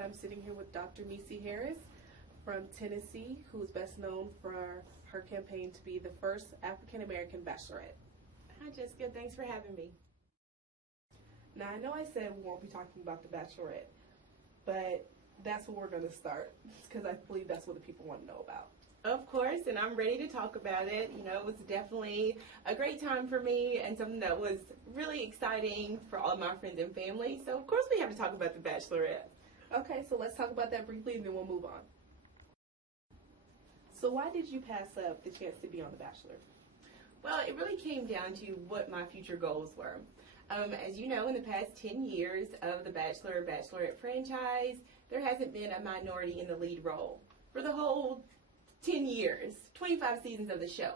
and I'm sitting here with Dr. Misee Harris from Tennessee, who's best known for her campaign to be the first African American Bachelorette. Hi Jessica, thanks for having me. Now I know I said we won't be talking about the Bachelorette, but that's where we're going to start because I believe that's what the people want to know about. Of course, and I'm ready to talk about it. You know, it was definitely a great time for me and something that was really exciting for all of my friends and family. So of course we have to talk about the Bachelorette. Okay, so let's talk about that briefly and then we'll move on. So why did you pass up the chance to be on The Bachelor? Well, it really came down to what my future goals were. As you know, in the past 10 years of the Bachelor Bachelorette franchise, there hasn't been a minority in the lead role for the whole 10 years, 25 seasons of the show.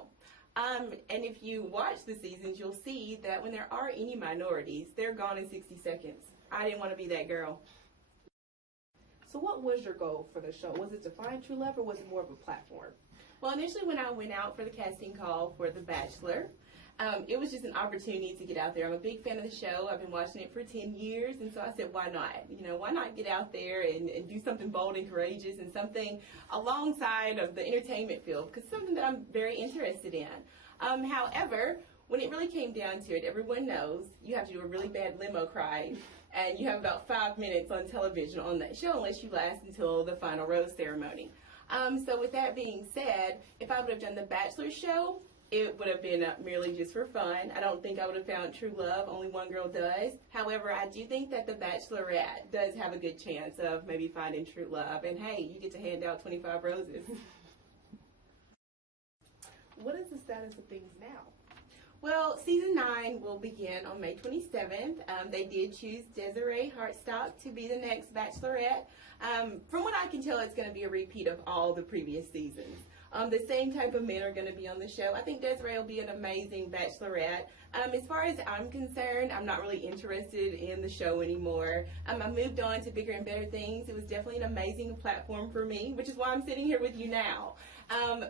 And if you watch the seasons, you'll see that when there are any minorities, they're gone in 60 seconds. I didn't want to be that girl. So what was your goal for the show? Was it to find true love or was it more of a platform? Well, initially when I went out for the casting call for The Bachelor, it was just an opportunity to get out there. I'm a big fan of the show. I've been watching it for 10 years, and so I said, why not? You know, why not get out there and do something bold and courageous and something alongside of the entertainment field, because it's something that I'm very interested in. However, when it really came down to it, everyone knows you have to do a really bad limo cry, and you have about 5 minutes on television on that show unless you last until the final rose ceremony. So with that being said, if I would have done the Bachelor show, it would have been merely just for fun. I don't think I would have found true love. Only one girl does. However, I do think that the Bachelorette does have a good chance of maybe finding true love. And hey, you get to hand out 25 roses. What is the status of things now? Well, season 9 will begin on May 27th. They did choose Desiree Hartstock to be the next Bachelorette. From what I can tell, it's going to be a repeat of all the previous seasons. The same type of men are going to be on the show. I think Desiree will be an amazing Bachelorette. As far as I'm concerned, I'm not really interested in the show anymore. I moved on to bigger and better things. It was definitely an amazing platform for me, which is why I'm sitting here with you now.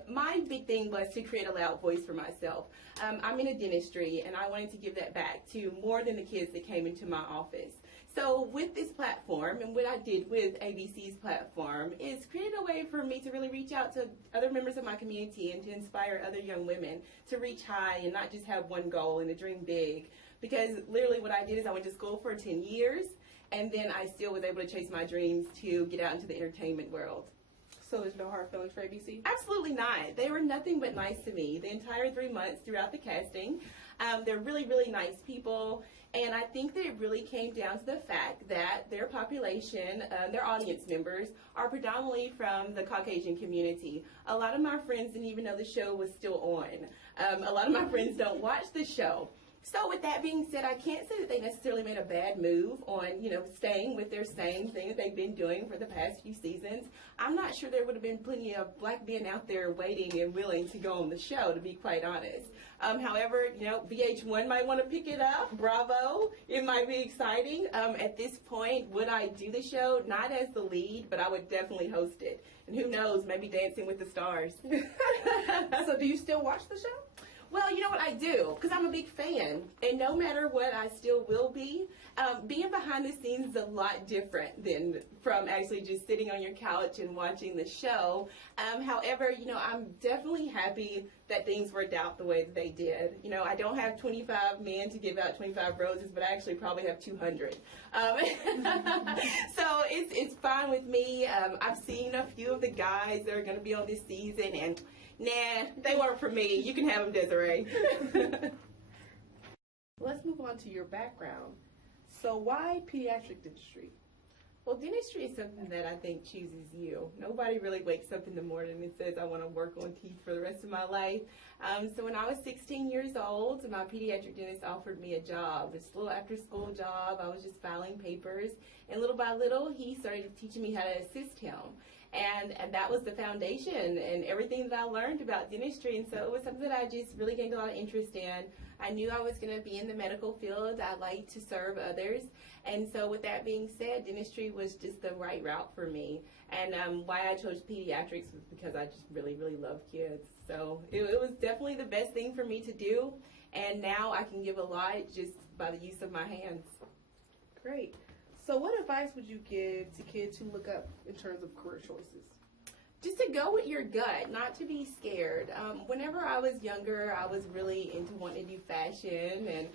My big thing was to create a loud voice for myself. I'm in a dentistry, and I wanted to give that back to more than the kids that came into my office. So with this platform, and what I did with ABC's platform, is create a way for me to really reach out to other members of my community and to inspire other young women to reach high and not just have one goal and to dream big. Because literally what I did is I went to school for 10 years, and then I still was able to chase my dreams to get out into the entertainment world. So there's no hard feelings for ABC? Absolutely not. They were nothing but nice to me the entire 3 months throughout the casting. They're really, really nice people. And I think that it really came down to the fact that their population, their audience members, are predominantly from the Caucasian community. A lot of my friends didn't even know the show was still on. A lot of my friends don't watch the show. So with that being said, I can't say that they necessarily made a bad move on, staying with their same thing that they've been doing for the past few seasons. I'm not sure there would have been plenty of black men out there waiting and willing to go on the show, to be quite honest. However, VH1 might want to pick it up. Bravo. It might be exciting. At this point, would I do the show? Not as the lead, but I would definitely host it. And who knows, maybe Dancing with the Stars. So do you still watch the show? Well, you know what I do, because I'm a big fan, and no matter what, I still will be. Being behind the scenes is a lot different than from actually just sitting on your couch and watching the show. However, I'm definitely happy that things worked out the way that they did. I don't have 25 men to give out 25 roses, but I actually probably have 200. So it's fine with me. I've seen a few of the guys that are going to be on this season, and nah, they weren't for me. You can have them, Desiree. Let's move on to your background. So why pediatric dentistry? Well, dentistry is something that I think chooses you. Nobody really wakes up in the morning and says, I want to work on teeth for the rest of my life. So when I was 16 years old, my pediatric dentist offered me a job. It's a little after-school job. I was just filing papers. And little by little, he started teaching me how to assist him. And that was the foundation and everything that I learned about dentistry. And so it was something that I just really gained a lot of interest in. I knew I was going to be in the medical field. I like to serve others. And so with that being said, dentistry was just the right route for me. And why I chose pediatrics was because I just really, really love kids. So it was definitely the best thing for me to do. And now I can give a lot just by the use of my hands. Great. So what advice would you give to kids who look up in terms of career choices? Just to go with your gut, not to be scared. Whenever I was younger, I was really into wanting to do fashion and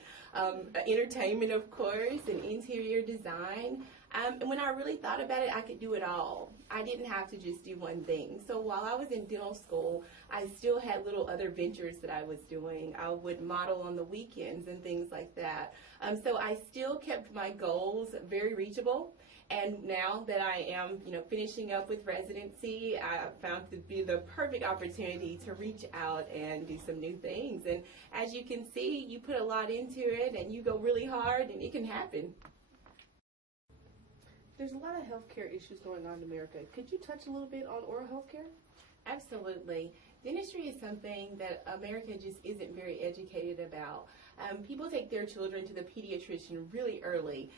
entertainment, of course, and interior design. And when I really thought about it, I could do it all. I didn't have to just do one thing. So while I was in dental school, I still had little other ventures that I was doing. I would model on the weekends and things like that. So I still kept my goals very reachable. And now that I am, finishing up with residency, I found to be the perfect opportunity to reach out and do some new things. And as you can see, you put a lot into it and you go really hard and it can happen. There's a lot of healthcare issues going on in America. Could you touch a little bit on oral healthcare? Absolutely. Dentistry is something that America just isn't very educated about. People take their children to the pediatrician really early,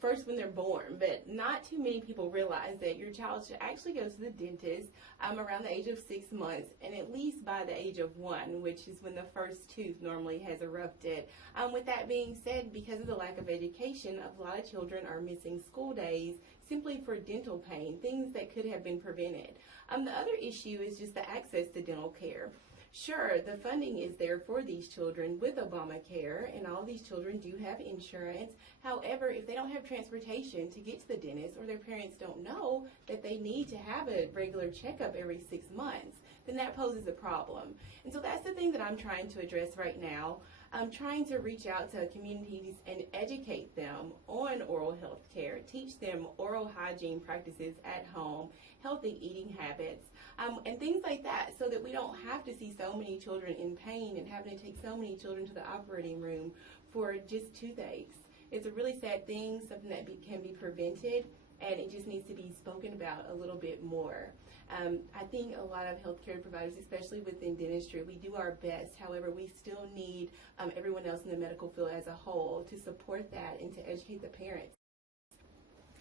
first when they're born, but not too many people realize that your child should actually go to the dentist around the age of 6 months and at least by the age of 1, which is when the first tooth normally has erupted. With that being said, because of the lack of education, a lot of children are missing school days simply for dental pain, things that could have been prevented. The other issue is just the access to dental care. Sure, the funding is there for these children with Obamacare, and all these children do have insurance. However, if they don't have transportation to get to the dentist, or their parents don't know that they need to have a regular checkup every 6 months, then that poses a problem. And so that's the thing that I'm trying to address right now. I'm trying to reach out to communities and educate them on oral health care, teach them oral hygiene practices at home, healthy eating habits, and things like that, so that we don't have to see so many children in pain and having to take so many children to the operating room for just toothaches. It's a really sad thing, something that can be prevented, and it just needs to be spoken about a little bit more. I think a lot of healthcare providers, especially within dentistry, we do our best. However, we still need everyone else in the medical field as a whole to support that and to educate the parents.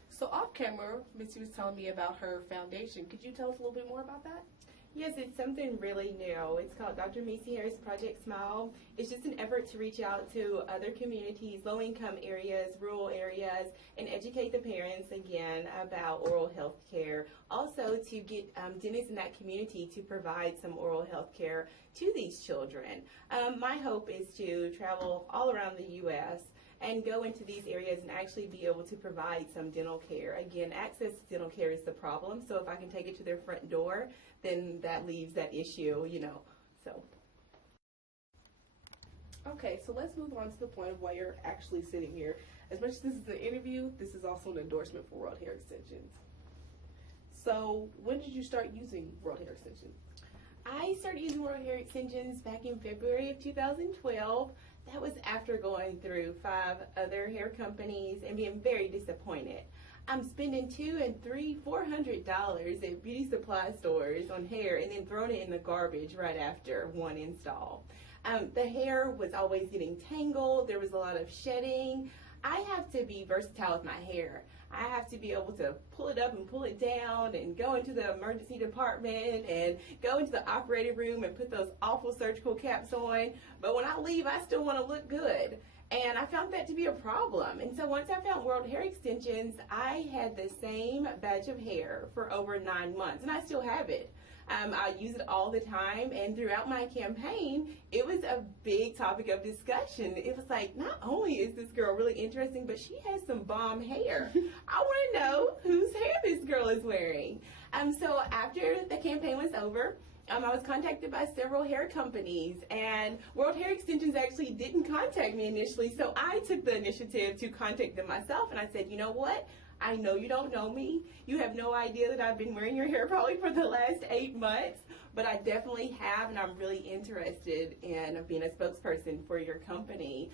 So off camera, Misee was telling me about her foundation. Could you tell us a little bit more about that? Yes, it's something really new. It's called Dr. Misee Harris Project Smile. It's just an effort to reach out to other communities, low-income areas, rural areas, and educate the parents again about oral health care. Also to get dentists in that community to provide some oral health care to these children. My hope is to travel all around the U.S. and go into these areas and actually be able to provide some dental care. Again, access to dental care is the problem, so if I can take it to their front door, then that leaves that issue, so. Okay, so let's move on to the point of why you're actually sitting here. As much as this is an interview, this is also an endorsement for World Hair Extensions. So when did you start using World Hair Extensions? I started using World Hair Extensions back in February of 2012. That was after going through 5 other hair companies and being very disappointed. I'm spending $200, $300, $400 at beauty supply stores on hair and then throwing it in the garbage right after one install. The hair was always getting tangled. There was a lot of shedding. I have to be versatile with my hair. I have to be able to pull it up and pull it down and go into the emergency department and go into the operating room and put those awful surgical caps on. But when I leave, I still want to look good. And I found that to be a problem. And so once I found World Hair Extensions, I had the same batch of hair for over 9 months, and I still have it. I use it all the time, and throughout my campaign, it was a big topic of discussion. It was like, not only is this girl really interesting, but she has some bomb hair. I want to know whose hair this girl is wearing. So after the campaign was over, I was contacted by several hair companies, and World Hair Extensions actually didn't contact me initially, so I took the initiative to contact them myself, and I said, you know what? I know you don't know me. You have no idea that I've been wearing your hair probably for the last 8 months, but I definitely have, and I'm really interested in being a spokesperson for your company.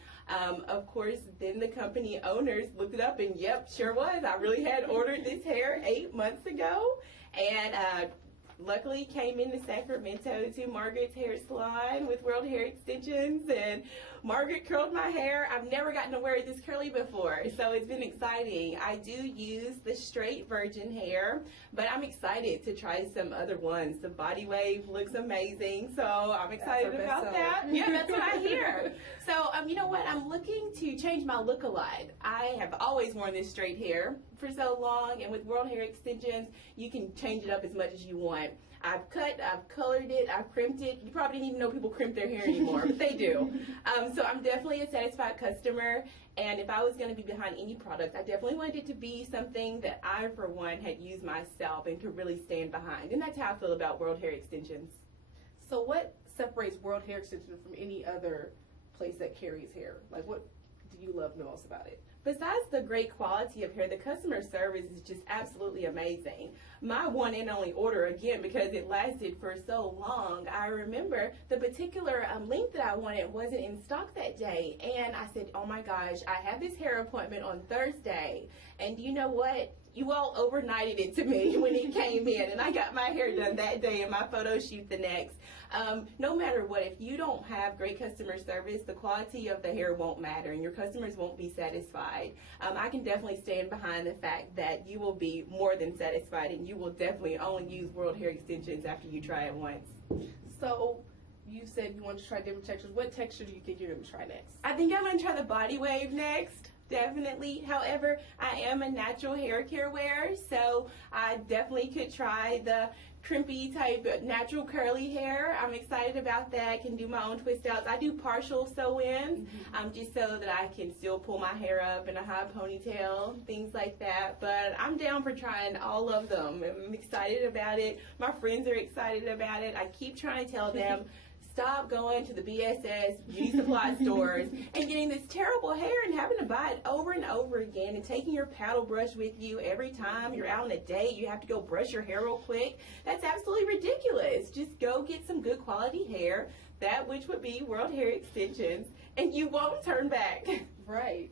Of course, then the company owners looked it up, and yep, sure was. I really had ordered this hair 8 months ago, and luckily came into Sacramento to Margaret's hair salon with World Hair Extensions, and Margaret curled my hair. I've never gotten to wear it this curly before, so it's been exciting. I do use the straight virgin hair, but I'm excited to try some other ones. The body wave looks amazing, so I'm excited about that. Yeah, that's what I hear. So, you know what? I'm looking to change my look a lot. I have always worn this straight hair for so long, and with World Hair Extensions, you can change it up as much as you want. I've cut, I've colored it, I've crimped it. You probably didn't even know people crimp their hair anymore, but they do. So I'm definitely a satisfied customer, and if I was going to be behind any product, I definitely wanted it to be something that I, for one, had used myself and could really stand behind. And that's how I feel about World Hair Extensions. So what separates World Hair Extensions from any other place that carries hair? Like, what do you love the most about it? Besides the great quality of hair, the customer service is just absolutely amazing. My one and only order, again, because it lasted for so long, I remember the particular length that I wanted wasn't in stock that day. And I said, oh my gosh, I have this hair appointment on Thursday. And you know what? You all overnighted it to me when it came in, and I got my hair done that day and my photo shoot the next. No matter what, if you don't have great customer service, the quality of the hair won't matter and your customers won't be satisfied. I can definitely stand behind the fact that you will be more than satisfied, and you will definitely only use World Hair Extensions after you try it once. So you said you wanted to try different textures. What texture do you think you're going to try next? I think I'm going to try the body wave next. Definitely. However, I am a natural hair care wearer, so I definitely could try the crimpy type natural curly hair. I'm excited about that. I can do my own twist outs. I do partial sew-ins, just so that I can still pull my hair up in a high ponytail, things like that. But I'm down for trying all of them. I'm excited about it. My friends are excited about it. I keep trying to tell them, stop going to the BSS beauty supply stores and getting this terrible hair and having to buy it over and over again, and taking your paddle brush with you every time you're out on a date. You have to go brush your hair real quick. That's absolutely ridiculous. Just go get some good quality hair, that which would be World Hair Extensions, and you won't turn back. Right.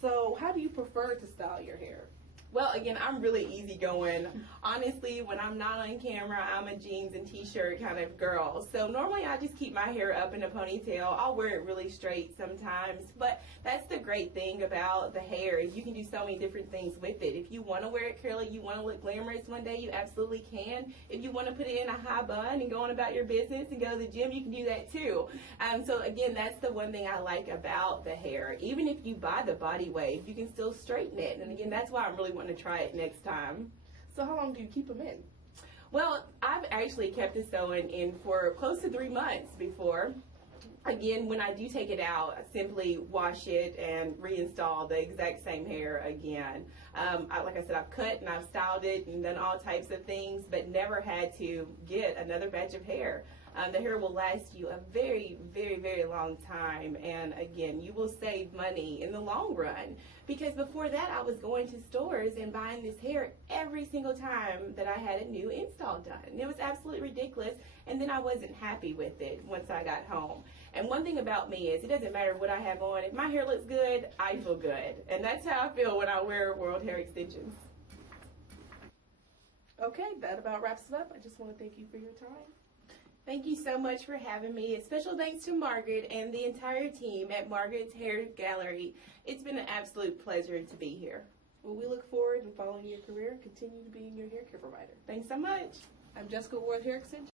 So how do you prefer to style your hair? Well, again, I'm really easygoing. Honestly, when I'm not on camera, I'm a jeans and t-shirt kind of girl. So normally I just keep my hair up in a ponytail. I'll wear it really straight sometimes. But that's the great thing about the hair, is you can do so many different things with it. If you want to wear it curly, you want to look glamorous one day, you absolutely can. If you want to put it in a high bun and go on about your business and go to the gym, you can do that too. So again, that's the one thing I like about the hair. Even if you buy the body wave, you can still straighten it. And again, that's why I'm really wanting to try it next time. So how long do you keep them in? Well, I've actually kept the sewing in for close to 3 months before. Again, when I do take it out, I simply wash it and reinstall the exact same hair again. Like I said, I've cut and I've styled it and done all types of things, but never had to get another batch of hair. The hair will last you a very, very, very long time, and again, you will save money in the long run, because before that I was going to stores and buying this hair every single time that I had a new install done. It was absolutely ridiculous, and then I wasn't happy with it once I got home. And one thing about me is, it doesn't matter what I have on. If my hair looks good, I feel good, and that's how I feel when I wear World Hair Extensions. Okay, that about wraps it up. I just want to thank you for your time. Thank you so much for having me. A special thanks to Margaret and the entire team at Margaret's Hair Gallery. It's been an absolute pleasure to be here. Well, we look forward to following your career and continue to be your hair care provider. Thanks so much. I'm Jessica, World Hair Extensions.